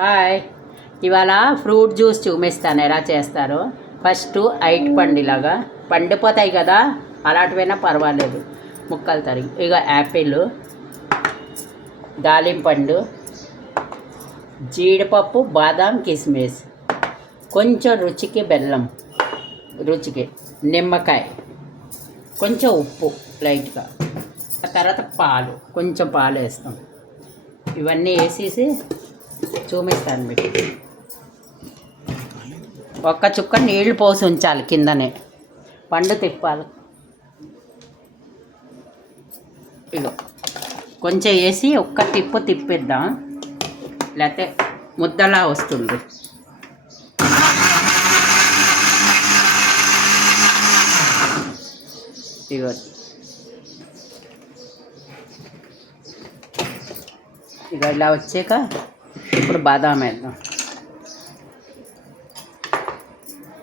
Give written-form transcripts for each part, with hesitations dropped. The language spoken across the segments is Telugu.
హాయ్, ఇవాళ ఫ్రూట్ జ్యూస్ చూపిస్తాను ఎలా చేస్తారో. ఫస్ట్ ఐట్ పండు ఇలాగా పండిపోతాయి కదా, అలాంటివైనా పర్వాలేదు, ముక్కలు తరిగి. ఇక యాపిల్, దాలింపండు, జీడిపప్పు, బాదాం, కిస్మిస్, కొంచెం రుచికి బెల్లం, రుచికి నిమ్మకాయ, కొంచెం ఉప్పు లైట్గా, ఆ తర్వాత పాలు, కొంచెం పాలు వేస్తాం. ఇవన్నీ వేసేసి చూపిస్తాను మీకు. ఒక్క చుక్క నీళ్లు పోసి ఉంచాలి కిందనే, పండు తిప్పాలి. ఇగో కొంచెం వేసి ఒక్క తిప్పిద్దాం, లేకపోతే ముద్దలా వస్తుంది. ఇగో ఇక ఇలా వచ్చాక ఇప్పుడు బాదాం వేద్దాం.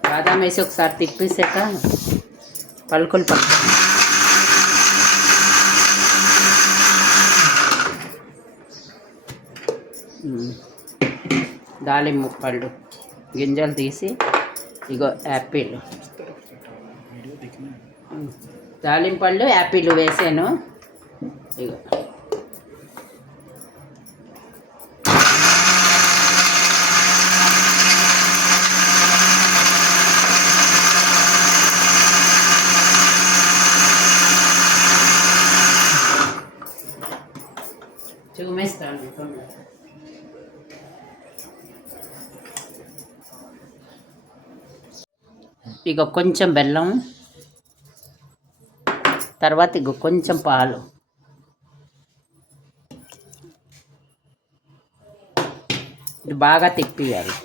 బాదాం వేసి ఒకసారి తిప్పేసాక పలుకులు దాలింపు పళ్ళు గింజలు తీసి, ఇగో యాపిల్, దాలింపళ్ళు యాపిల్ వేసాను. ఇగో చూపిస్తాను. ఇక కొంచెం బెల్లం, తర్వాత ఇక కొంచెం పాలు, ఇది బాగా తిప్పియాలి.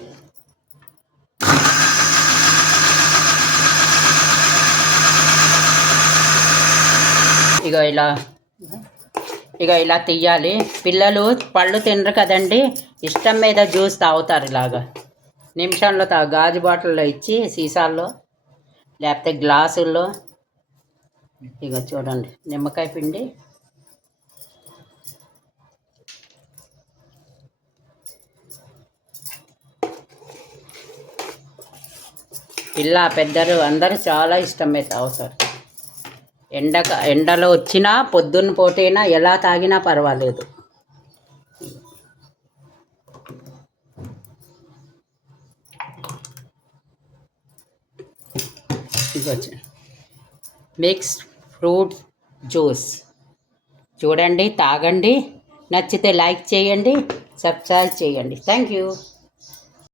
ఇక ఇలా తీయాలి. పిల్లలు పళ్ళు తినరు కదండి, ఇష్టం మీద జ్యూస్ తాగుతారు. ఇలాగా నిమిషంలో గాజు బాటిల్లో ఇచ్చి, సీసాల్లో లేకపోతే గ్లాసుల్లో. ఇక చూడండి, నిమ్మకాయ పిండి, ఇలా పెద్దలు అందరూ చాలా ఇష్టం మీద తాగుతారు. ఎండలో వచ్చినా పొద్దున్న పూటైనా ఎలా తాగినా పర్వాలేదు. మిక్స్ ఫ్రూట్ జ్యూస్ చూడండి, తాగండి. నచ్చితే లైక్ చేయండి, సబ్స్క్రైబ్ చేయండి. Thank you.